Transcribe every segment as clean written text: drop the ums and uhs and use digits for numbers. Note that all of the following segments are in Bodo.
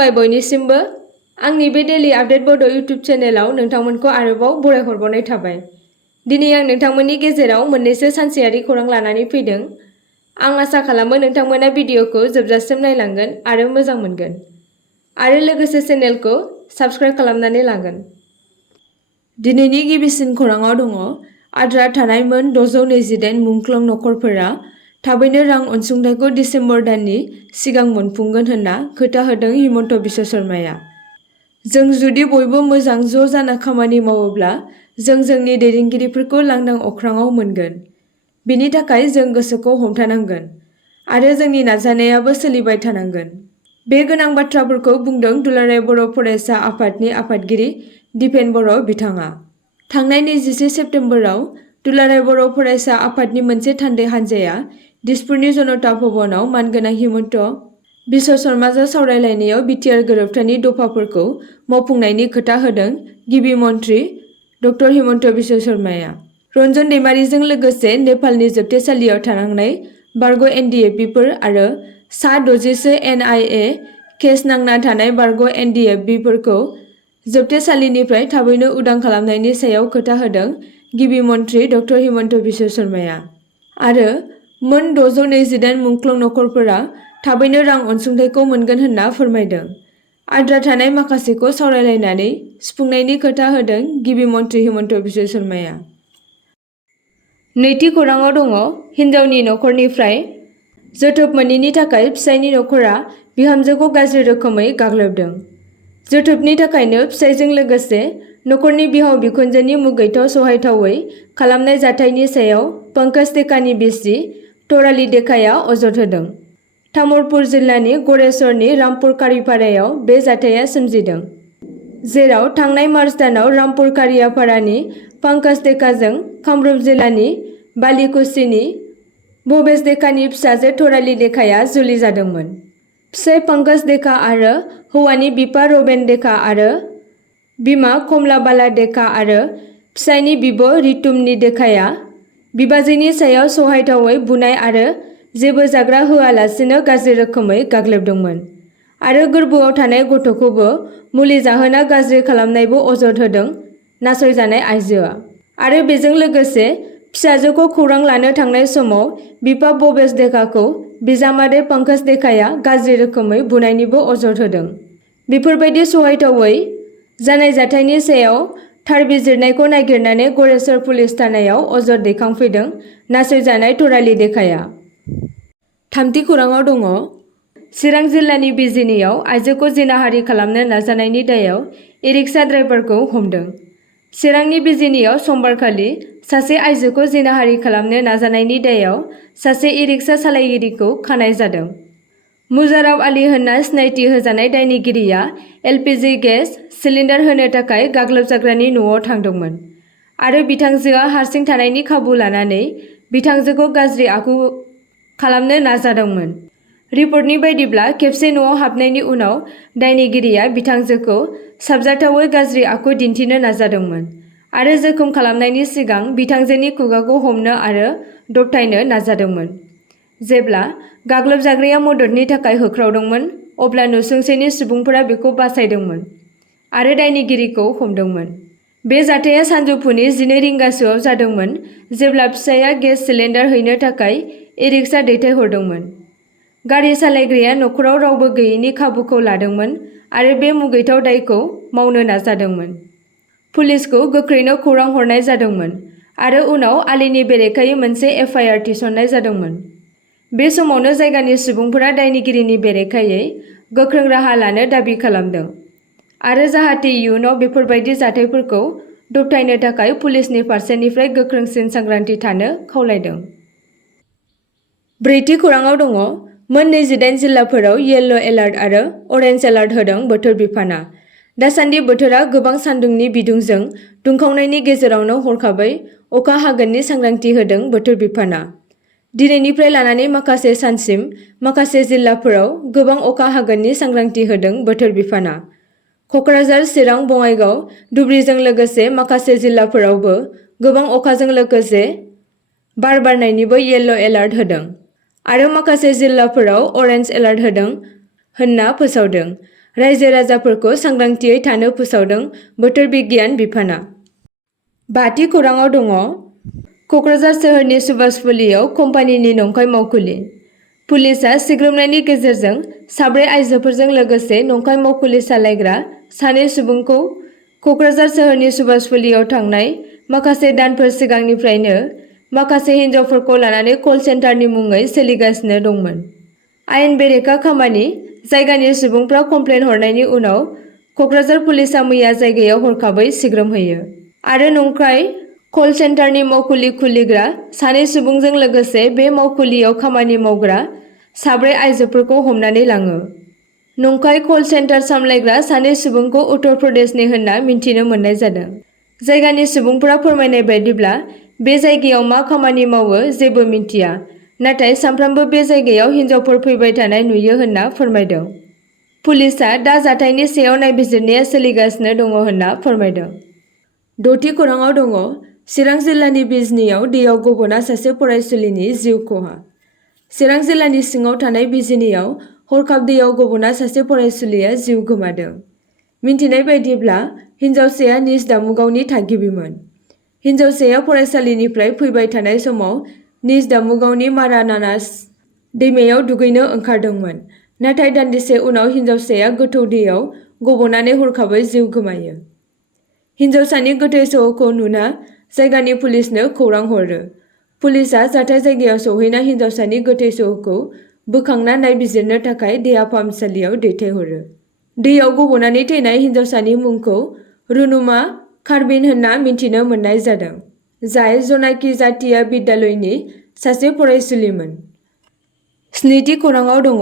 खुलुमबाय बयनिसिमबो आंनि बे डेली आपडेट बड' इउट्युब चेनेलाव नोंथांमोनखौ आरोबाव बरायहरबावनाय थाबाय। दिनै आं नोंथांमोननि गेजेराव मोननैसो सानसेयारि खौरां लानानै फैदों। आं आसा खालामो नोंथांमोना भिडिअखौ जोबजासिम नायलांगोन आरो मोजां मोनगोन आरो लोगोसे चेनेलखौ साबस्क्राइब खालामनानै लागोन। दिनैनि गिबिसिन खौराङाव दङ आद्रा थानाय मोन 628 मुंख्लं नखरफोरा थाबैनो रां अनसुंथाइखौ डिसेम्बर दाननि सिगां मोनफुंगोन होनना खोथा होदों हिमन्त बिश्व शर्माया। जों जुदि बयबो मोजां ज' जाना खामानि मावोब्ला जों जोंनि दैदेनगिरिफोरखौ लांदां अख्राङाव मोनगोन। बिनि थाखाय जों गोसोखौ हमथानांगोन आरो जोंनि नाजानायाबो सोलिबाय थानांगोन। बे गोनां बाथ्राफोरखौ बुंदों दुलाराय बर' फरायसा आफादनि आफादगिरि दिपेन बर' बिथाङा। थांनाय 21 सेप्तेम्बराव दुलाराय बर' फरायसा आफादनि मोनसे थान्दै हान्जाया दिसपुरनि जनता भवनाव मानगोनां हिमन्त बिश्व शर्माजों सावरायलायनायाव बिटिआर गोरोबथानि दफाफोरखौ मावफुंनायनि खोथा होदों गिबि मन्थ्रि डक्टर हिमन्त बिश्व शर्माया। रन्जन दैमारिजों लोगोसे नेपालनि जोबथेसालियाव थानांनाय बारग' एनडिएफबिफोर आरो सा 60सो एनआइए केस नांना थानाय बारग' एनडिएफबिफोरखौ जोबथेसालिनिफ्राय थाबैनो उदां खालामनायनि सायाव खोथा होदों गिबि मन्थ्रि डक्टर हिमन्त बिश्व शर्माया आरो मोन 628 मुंख्लं नखरफोरा थाबैनो रां अनसुंथाइखौ मोनगोन होनना फोरमायदों। आद्रा थानाय माखासेखौ सावरायलायनानै सुफुंनायनि खोथा होदों गिबि मन्थ्रि हिमन्त बिश्व शर्माया। नैथि खौराङाव दङ हिन्जावनि नखरनिफ्राय जोथोब मोनैनि थाखाय फिसायनि नखरा बिहामजोखौ गाज्रि रोखोमै गाग्लोबदों। जोथोबनि थाखायनो फिसायजों लोगोसे नखरनि बिहाव बिखुनजोनि मुगैथाव सहायथावै खालामनाय जाथायनि सायाव पंकज देकानि बिसि तराली देकाया अजद होदों। तामुलपुर जिल्लानि गरेस्वरनि रामपुर कारिपारायाव बे जाथाया सोमजिदों, जेराव थांनाय मार्च दानाव रामपुर कारियापारानि पंकज देकाजों कामरुप जिल्लानि बालिकुचिनि भबेश देकानि फिसाजो तराली देकाया जुलि जादोंमोन। फिसाय पंकज देका आरो हौवानि बिफा रबेन देका आरो बिमा कमलाबाला देका आरो फिसायनि बिब' रितुमनि देकाया बिबाजैनि सायाव सहायथावै बुनाय आरो जेबो जाग्रा होआलासिनो गाज्रि रोखोमै गाग्लोबदोंमोन आरो गोरबोआव थानाय गथ'खौबो मुलि जाहोना गाज्रि खालामनायबो अजद होदों नासयजानाय आइजोआ। आरो बेजों लोगोसे फिसाजोखौ खौरां लानो थांनाय समाव बिफा भबेश देकाखौ बिजामादै पंकज देकाया गाज्रि रोखोमै बुनायनिबो अजद होदों। बेफोरबायदि सहायथावै जानाय जाथायनि सायाव थार बिजिरनायखौ नागिरनानै गरेस्वर पुलिस थानायाव अजद दैखांफैदों नासयजानाय तराली देकाया। थामथि खौराङाव दङ चिरां जिल्लानि बिजिनियाव आइजोखौ जिनाहारि खालामनो नाजानायनि दायाव इ-रिक्सा ड्राइभारखौ हमदों। चिरांनि बिजिनियाव समबारखालि सासे आइजोखौ जिनाहारि खालामनो नाजानायनि दायाव सासे इ-रिक्सा सालायगिरिखौ खानाय जादों। मुजाराब आली होनना सिनायथि होजानाय दायनिगिरिया एलपिजि गेस सिलिन्डार होनो थाखाय गाग्लोबजाग्रानि न'आव थांदोंमोन आरो बिथांजोआ हारसिं थानायनि खाबु लानानै बिथांजोखौ गाज्रि आखु खालामनो नाजादोंमोन। रिपर्टनि बायदिब्ला खेबसे न'आव हाबनायनि उनाव दायनिगिरिया बिथांजोखौ साबजाथावै गाज्रि आखु दिन्थिनो नाजादोंमोन आरो जोखोम खालामनायनि सिगां बिथांजोनि खुगाखौ हमनो आरो दबथायनो नाजादोंमोन। जेब्ला गाग्लोबजाग्राया मददनि थाखाय होख्रावदोंमोन अब्ला नसुंसेनि सुबुंफोरा बेखौ बासायदोंमोन आरो दायनिगिरिखौ हमदोंमोन। बे जाथाया सानजौफुनि 12 रिंगासोआव जादोंमोन जेब्ला फिसायआ गेस सिलिन्डार हैनो थाखाय इ-रिक्सा दैथायहरदोंमोन। गारि सालायग्राया नखराव रावबो गैयैनि खाबुखौ लादोंमोन आरो बे मुगैथाव दायखौ मावनो नाजादोंमोन। पुलिसखौ गोख्रैनो खौरां हरनाय जादोंमोन आरो उनाव आलीनि बेरेखायै मोनसे एफआइआर थिसननाय जादोंमोन। बे समावनो जायगानि सुबुंफोरा दायनिगिरिनि बेरेखायै गोख्रों राहा लानो दाबि खालामदों आरो जाहाथे इयुनाव बेफोरबायदि जाथायफोरखौ दबथायनो थाखाय पुलिसनि फारसेनिफ्राय गोख्रोंसिन सांग्रांथि थानो खावलायदों। ब्रैथि खौराङाव दङ मोन 28 जिल्लाफोराव येल्ल' एलार्ट आरो अरेन्ज एलार्ट होदों बोथोर बिफाना। दासान्दि बोथोरा गोबां सान्दुंनि बिदुंजों दुंखावनायनि गेजेरावनो हरखाबै अखा हागोननि सांग्रांथि होदों बोथोर बिफाना। दिनैनिफ्राय लानानै माखासे सानसिम माखासे जिल्लाफोराव गोबां अखा हागोननि सांग्रांथि होदों बोथोर बिफाना। क'क्राझार, चिरां, बङाइगाव, धुबुरीजों लोगोसे माखासे जिल्लाफोरावबो गोबां अखाजों लोगोसे बार बारनायनिबो येल्ल' एलार्ट होदों आरो माखासे जिल्लाफोराव अरेन्ज एलार्ट होदों होनना फोसावदों रायजो राजाफोरखौ सांग्रांथियै थानो फोसावदों बोथोर बिगियान बिफाना। बाथि खौराङाव दङ क'क्राझार सोहोरनि सुभाषपल्लियाव कम्पानिनि नंखाय मावखुलि। पुलिसआ सिग्रोमनायनि गेजेरजों साब्रै आइजोफोरजों लोगोसे नंखाय मावखुलि सालायग्रा सानै सुबुंखौ क'क्राझार सोहोरनि सुभाषपल्लियाव थांनाय माखासे दानफोर सिगांनिफ्रायनो माखासे हिन्जावफोरखौ लानानै कल सेन्टारनि मुङै सोलिगासिनो दंमोन। आयेन बेरेखा खामानि जायगानि सुबुंफ्रा कमप्लेन हरनायनि उनाव क'क्राझार पुलिसआ मैया जायगायाव हरखाबै सिग्रोमहैयो आरो नंखाय कल सेन्टारनि मावखुलि खुलिग्रा सानै सुबुंजों लोगोसे बे मावखुलियाव खामानि मावग्रा साब्रै आइजोफोरखौ हमनानै लाङो। नंखाय कल सेन्टार सामलायग्रा सानै सुबुंखौ उत्तर प्रदेशनि होनना मिन्थिनो मोननाय जादों। जायगानि सुबुंफोरा फोरमायनाय बायदिब्ला बे जायगायाव मा खामानि मावो जेबो मिन्थिया, नाथाय सानफ्रामबो बे जायगायाव हिन्जावफोर फैबाय थानाय नुयो होनना फोरमायदों। पुलिसआ दा जाथायनि सायाव नायबिजिरनाया सोलिगासिनो दङ होनना फोरमायदों। दथि खौराङाव दङ चिरां जिल्लानि बिजनीयाव दैयाव गब'ना सासे फरायसुलिनि जिउ खहा। चिरां जिल्लानि सिङाव थानाय बिजनीयाव हरखाब दैयाव गब'ना सासे फरायसुलिया जिउ गोमादों। मिन्थिनाय बायदिब्ला हिन्जावसाया निज दामुगावनि थागिबिमोन। हिन्जावसाया फरायसालिनिफ्राय फैबाय थानाय समाव निज दामुगावनि मारानानास दैमायाव दुगैनो ओंखारदोंमोन, नाथाय दान्दिसे उनाव हिन्जावसाया गोथौ दैयाव गब'नानै हरखाबै जिउ गोमायो। हिन्जावसानि गोथै सह'खौ नुना जायगानि पुलिसनो खौरां हरो। पुलिसआ जाथाय जायगायाव सौहैना हिन्जावसानि गोथै सह'खौ बोखांना नायबिजिरनो थाखाय देहा फाहामसालियाव दैथायहरो। दैयाव गब'नानै थैनाय हिन्जावसानि मुंखौ रुनुमा खारबिन होनना मिन्थिनो मोननाय जादों, जाय जनाकी जातीय बिद्यालयनि सासे फरायसुलिमोन। स्निथि खौराङाव दङ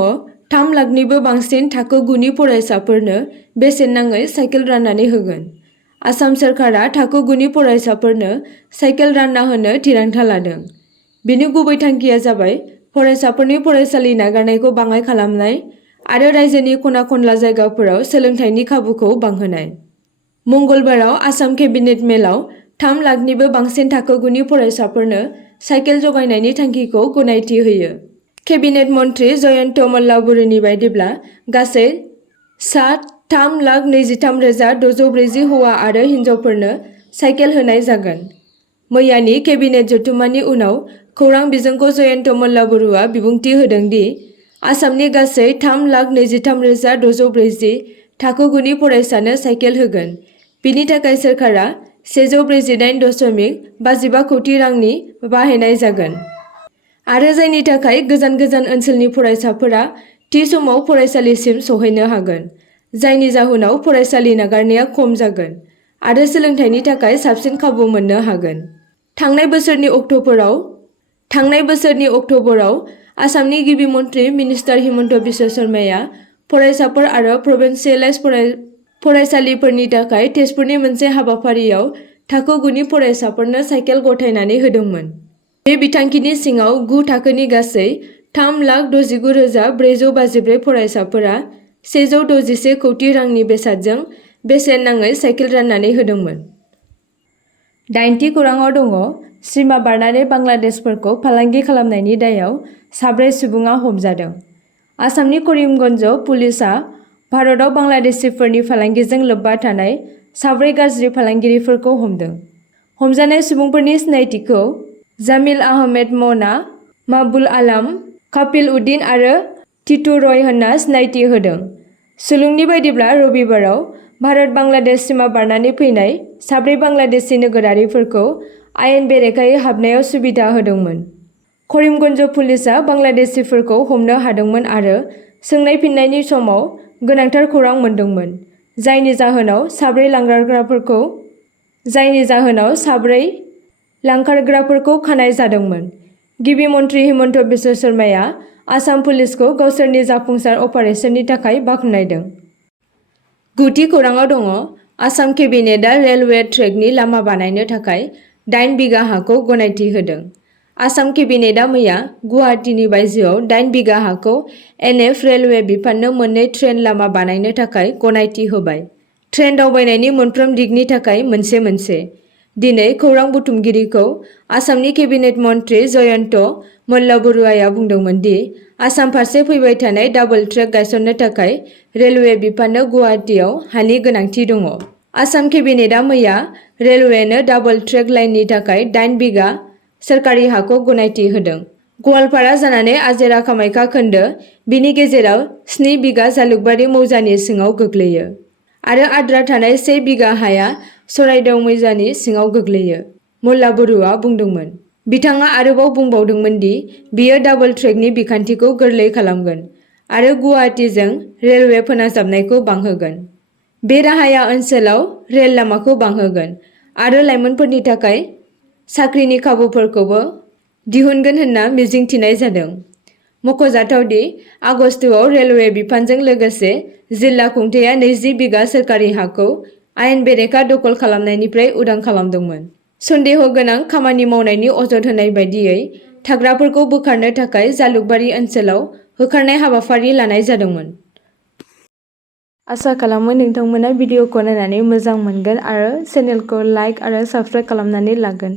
3 लाखनिबो बांसिन थाखो 9 नि फरायसाफोरनो बेसेन नाङै साइकेल राननानै होगोन। आसाम सोरखारा थाखो 9 नि फरायसाफोरनो साइकेल रानना होनो थिरांथा लादों। बेनि गुबै थांखिया जाबाय फरायसाफोरनि फरायसालि नागारनायखौ बाङाइ खालामनाय आरो रायजोनि खना खनला जायगाफोराव सोलोंथाइनि खाबुखौ बांहोनाय। मंगलबाराव आसाम केबिनेट मेलाव 3 लाखनिबो बांसिन थाखो 9 नि फरायसाफोरनो साइकेल जगायनायनि थांखिखौ गनायथि होयो। केबिनेट मन्थ्रि जयन्त मल्लाबुरीनि बायदिब्ला गासै सा 3,23,640 हौवा आरो हिन्जावफोरनो साइकेल होनाय जागोन। मैयानि केबिनेट जथुम्मानि उनाव खौरां बिजोंखौ जयन्त मल्लाबुरीआ बिबुंथि होदों दि आसामनि गासै 3,23,640 थाखो 9 नि फरायसानो साइकेल होगोन। बिनि थाखाय सोरखारा 148.55 कौटि रांनि बाहायनाय जागोन आरो जायनि थाखाय गोजान गोजान ओनसोलनि फरायसाफोरा थि समाव फरायसालिसिम सौहैनो हागोन, जायनि जाहोनाव फरायसालि नागारनाया खम जागोन आरो सोलोंथाइनि थाखाय साबसिन खाबु मोननो हागोन। थांनाय बोसोरनि अक्ट'बराव आसामनि गिबि मन्थ्रि मिनिस्टार हिमन्त बिश्व शर्माया फरायसाफोर आरो प्रभिन्सियेलाइज फरायसालिफोरनि थाखाय तेजपुरनि मोनसे हाबाफारियाव थाखो 9 नि फरायसाफोरनो साइकेल गथायनानै होदोंमोन। बे बिथांखिनि सिङाव 9 थाखोनि गासै 3,69,454 फरायसाफोरा 161 कौटि रांनि बेसादजों बेसेन नाङै साइकेल राननानै होदोंमोन। 8थि खौराङाव दङ सीमा बारनानै बांलादेशफोरखौ फालांगि खालामनायनि दायाव साब्रै सुबुङा हमजादों। आसामनि करिमगन्ज पुलिसआ भारताव बांलादेशीफोरनि फालांगिजों लोब्बा थानाय साब्रै गाज्रि फालांगिरिफोरखौ हमदों। हमजानाय सुबुंफोरनि सिनायथिखौ जामिल आहमेद मना, माहबुब आलम, काफिल उद्दीन आरो टिटु रय होनना सिनायथि होदों। सुलुंनि बायदिब्ला रबिबाराव भारत-बांलादेश सीमा बारनानै फैनाय साब्रै बांलादेशी नोगोरारिफोरखौ आयेन बेरेखायै हाबनायाव सुबिदा होदोंमोन। करिमगन्ज पुलिसआ बांलादेशीफोरखौ हमनो हादोंमोन आरो सोंनाय फिननायनि समाव गोनांथार खौरां मोनदोंमोन, जायनि जाहोनाव साब्रै लांखारग्राफोरखौ खानाय जादोंमोन। गिबि मन्थ्रि हिमन्त बिश्व शर्माया आसाम पुलिसखौ गावसोरनि जाफुंसार अपारेशननि थाखाय बाख्नायदों। 9थि खौराङाव दङ आसाम केबिनेटआ रेलवे ट्रेकनि लामा बानायनो थाखाय 8 बिगा हाखौ गनायथि होदों। आसाम केबिनेटआ मैया गुवाहाटीनि बायजोआव 8 बिगा हाखौ NF रेलवे बिफाननो मोननै ट्रेन लामा बानायनो थाखाय गनायथि होबाय। ट्रेन दावबायनायनि मोनफ्रोम दिगनि थाखाय मोनसे। दिनै खौरां बुथुमगिरिखौ आसामनि केबिनेट मन्त्रि जयन्त मल्ल बरुवाया बुंदोंमोन दि आसाम फारसे फैबाय थानाय डाबल ट्रेक गायसननो थाखाय रेलवे बिफाननो गुवाहाटीआव हानि गोनांथि दङ। आसाम केबिनेटआ मैया रेलवेनो डाबल ट्रेक लाइननि थाखाय 8 बिगा सोरखारि हाखौ गनायथि होदों। गवालपारा जानानै आजेरा कामाख्या खोन्दो, बिनि गेजेराव 7 बिगा जालुकबारि मौजानि सिङाव गोग्लैयो आरो आद्रा थानाय 1 बिगा हाया सराइदेव मौजानि सिङाव गोग्लैयो, मल्ल बरुवा बुंदोंमोन। बिथाङा आरोबाव बुंबावदोंमोन दि बियो डाबल ट्रेकनि बिखान्थिखौ गोरलै खालामगोन आरो गुवाहाटीजों रेलवे फोनांजाबनायखौ बांहोगोन। बे राहाया ओनसोलाव रेल लामाखौ बांहोगोन आरो लाइमोनफोरनि थाखाय साख्रिनि खाबुफोरखौबो दिहुनगोन होनना मिजिंथिनाय जादों। मख'जाथाव दि आगस्तआव रेलवे बिफानजों लोगोसे जिल्ला खुंथायआ 20 बिगा सोरखारि हाखौ आयेन बेरेखा दखल खालामनायनिफ्राय उदां खालामदोंमोन। सन्देह गोनां खामानि मावनायनि अजद होनाय बायदियै थाग्राफोरखौ बोखारनो थाखाय जालुकबारि ओनसोलाव होखारनाय हाबाफारि लानाय जादोंमोन। आसा खालामो नोंथांमोना भिडिअखौ नायनानै मोजां मोनगोन आरो चेनेलखौ लाइक आरो साबस्क्राइब खालामनानै लागोन।